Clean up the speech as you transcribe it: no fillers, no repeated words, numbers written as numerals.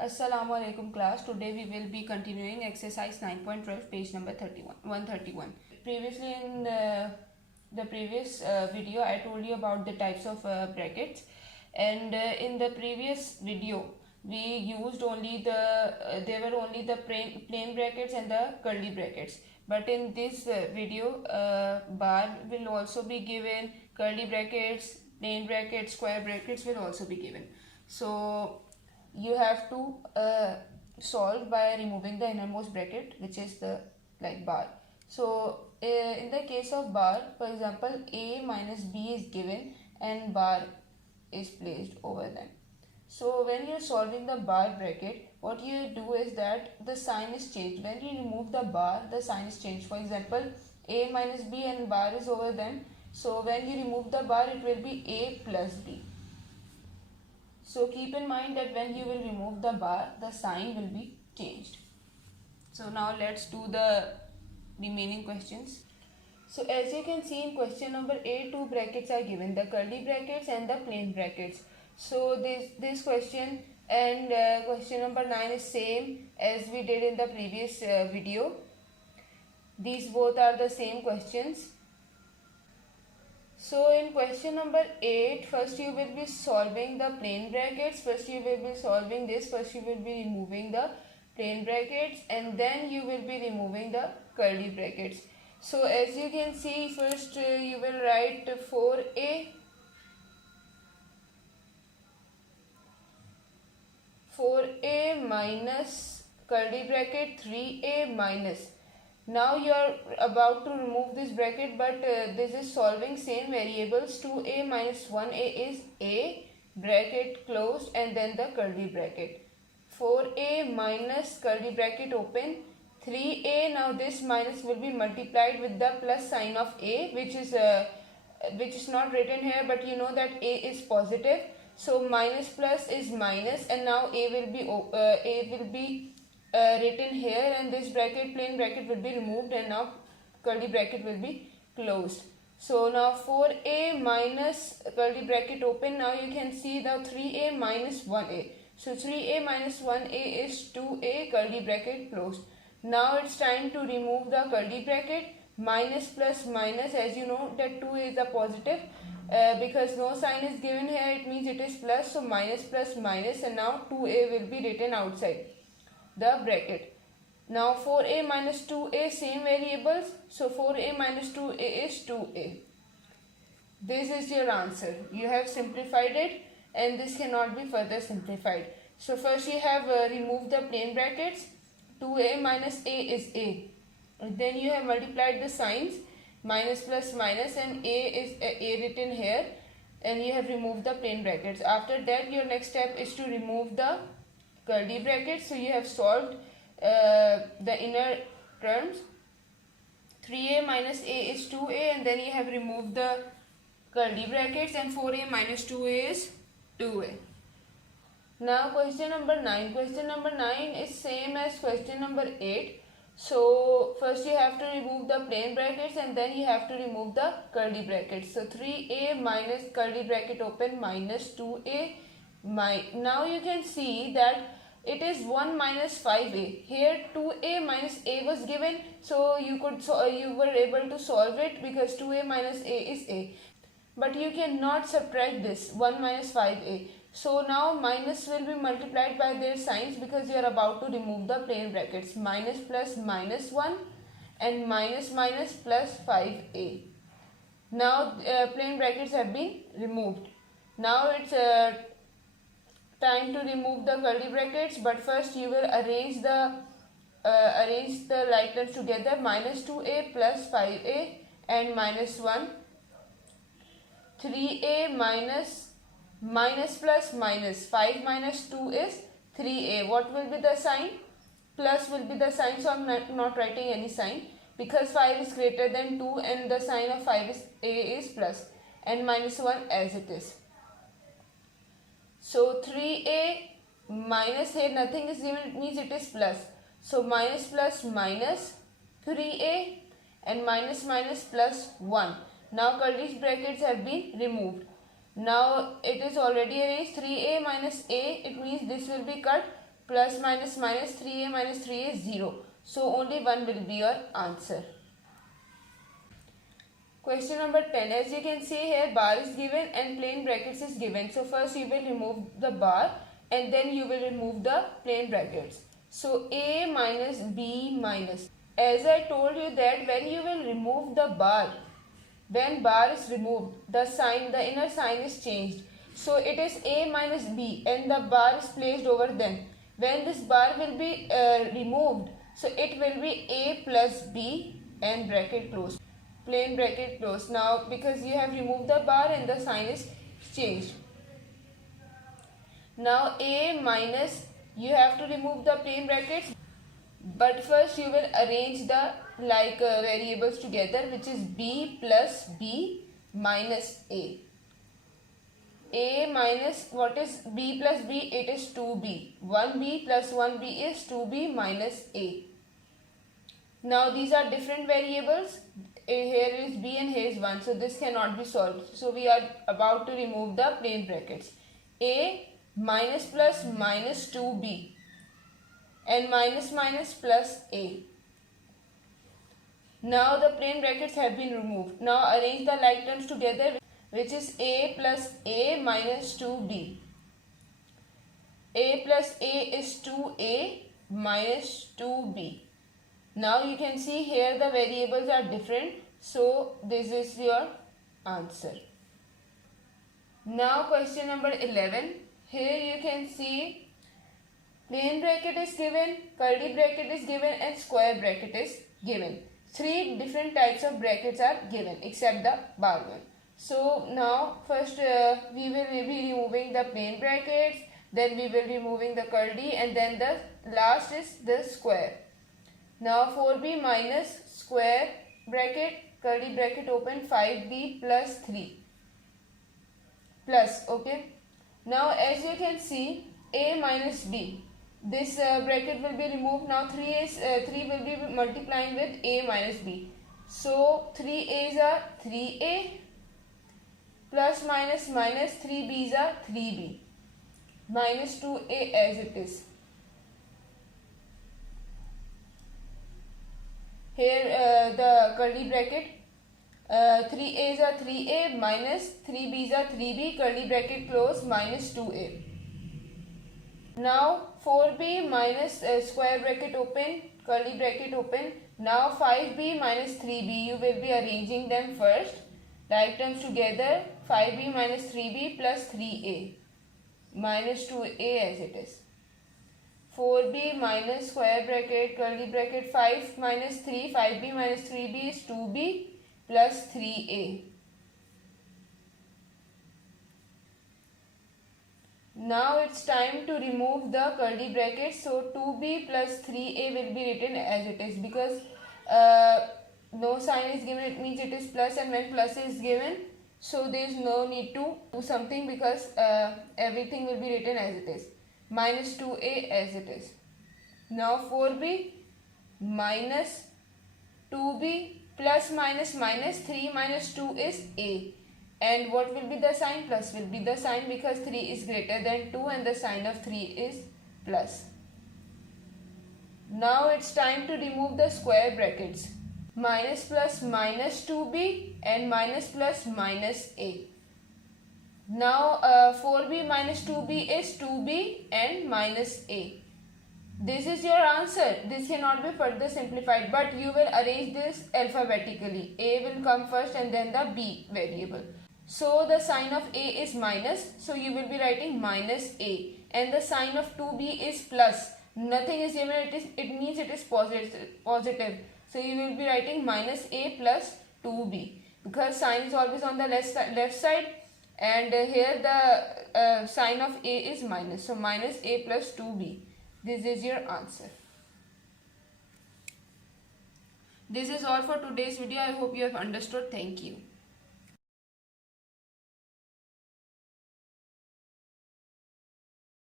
Assalamu alaikum class. Today we will be continuing exercise 9.12 page number 131. Previously in the previous video I told you about the types of brackets, and in the previous video we used only there were only the plain brackets and the curly brackets, but in this video bar will also be given, curly brackets, plain brackets, square brackets will also be given. So you have to solve by removing the innermost bracket, which is the bar. So in the case of bar, for example, a minus b is given and bar is placed over them. So when you're solving the bar bracket, what you do is that the sign is changed. When you remove the bar, the sign is changed. For example, a minus b and bar is over them. So when you remove the bar, it will be a plus b. So keep in mind that when you will remove the bar, the sign will be changed. So now let's do the remaining questions. So as you can see in question number 8, two brackets are given, the curly brackets and the plain brackets. So this question and question number 9 is same as we did in the previous video. These both are the same questions. So in question number 8, first you will be solving the plain brackets, first you will be solving this, first you will be removing the plain brackets and then you will be removing the curly brackets. So as you can see, first you will write 4a minus curly bracket 3a minus. Now you are about to remove this bracket, but this is solving same variables. 2a minus 1a is a, bracket closed, and then the curly bracket. 4a minus curly bracket open, 3a. Now this minus will be multiplied with the plus sign of a, which is not written here, but you know that a is positive. So minus plus is minus, and now a will be written here, and this bracket, plain bracket, will be removed, and now curly bracket will be closed. So now 4a minus curly bracket open. Now you can see the 3a minus 1a. So 3a minus 1a is 2a, curly bracket closed. Now it's time to remove the curly bracket. Minus plus minus, as you know that 2 is a positive, because no sign is given here, it means it is plus. So minus plus minus, and now 2a will be written outside the bracket. Now 4a minus 2a, same variables, so 4a minus 2a is 2a. This is your answer. You have simplified it, and this cannot be further simplified. So first you have removed the plain brackets. 2a minus a is a. Then you have multiplied the signs, minus plus minus, and a is a written here, and you have removed the plain brackets. After that, your next step is to remove the curly brackets. So you have solved the inner terms. 3a minus a is 2a, and then you have removed the curly brackets, and 4a minus 2a is 2a. Now question number 9. Question number 9 is same as question number 8. So first you have to remove the plain brackets, and then you have to remove the curly brackets. So 3a minus curly bracket open minus 2a. Now you can see that it is 1 minus 5a. Here 2a minus a was given, so you were able to solve it because 2a minus a is a. But you cannot subtract this 1 minus 5a. So now minus will be multiplied by their signs because you are about to remove the plain brackets. Minus plus minus 1 and minus minus plus 5a. Now plain brackets have been removed. Now it's time to remove the curly brackets, but first you will arrange the like terms together. Minus 2a plus 5a and minus 1. 3a minus plus minus 5 minus 2 is 3a. What will be the sign? Plus will be the sign, so I am not writing any sign because 5 is greater than 2 and the sign of 5 is a is plus, and minus 1 as it is. So 3a minus, here nothing is given, it means it is plus. So minus plus minus 3a and minus minus plus 1. Now curly brackets have been removed. Now it is already arranged. 3a minus a, it means this will be cut. plus minus minus 3a minus 3a is 0. So only 1 will be your answer. Question number 10. As you can see here, bar is given and plain brackets is given. So first you will remove the bar and then you will remove the plain brackets. So a minus b minus. As I told you that when you will remove the bar, when bar is removed, the sign, the inner sign is changed. So it is a minus b and the bar is placed over them. When this bar will be removed, so it will be a plus b and bracket closed. Plain bracket closed. Now because you have removed the bar and the sign is changed. Now a minus, you have to remove the plain brackets, but first you will arrange the variables together, which is b plus b minus a. A minus, what is b plus b? It is 2b. 1b plus 1b is 2b minus a. Now these are different variables. Here is b and here is 1. So this cannot be solved. So we are about to remove the plain brackets. A minus plus minus 2b and minus minus plus a. Now the plain brackets have been removed. Now arrange the like terms together, which is a plus a minus 2b. A plus a is 2a minus 2b. Now you can see here the variables are different. So this is your answer. Now question number 11. Here you can see plain bracket is given, curly bracket is given and square bracket is given. 3 different types of brackets are given except the bar one. So now first we will be removing the plain brackets, then we will be removing the curly, and then the last is the square. Now 4b minus square bracket, curly bracket open, 5b plus 3 plus, okay. Now as you can see, a minus b, this bracket will be removed. Now 3 will be multiplying with a minus b. So 3 a's are 3a plus minus minus 3 b's are 3b minus 2a as it is. Here the curly bracket, 3a's are 3a minus 3b's are 3b, curly bracket close, minus 2a. Now 4b minus square bracket open, curly bracket open. Now 5b minus 3b, you will be arranging them first. Like terms together, 5b minus 3b plus 3a minus 2a as it is. 4b minus square bracket, curly bracket, 5 minus 3, 5b minus 3b is 2b plus 3a. Now it's time to remove the curly brackets. So 2b plus 3a will be written as it is, because no sign is given, it means it is plus, and when plus is given, so there is no need to do something, because everything will be written as it is. Minus 2a as it is. Now 4b minus 2b plus minus minus 3 minus 2 is a. And what will be the sign? Plus will be the sign, because 3 is greater than 2 and the sign of 3 is plus. Now it's time to remove the square brackets. Minus plus minus 2b and minus plus minus a. Now 4b minus 2b is 2b and minus a. This is your answer. This cannot be further simplified, but you will arrange this alphabetically. A will come first and then the b variable. So the sign of a is minus, so you will be writing minus a, and the sign of 2b is plus. Nothing is given, it means it is positive. So you will be writing minus a plus 2b, because sign is always on the left side, and here the sign of a is minus. So minus a plus 2b. This is your answer. This is all for today's video. I hope you have understood. Thank you.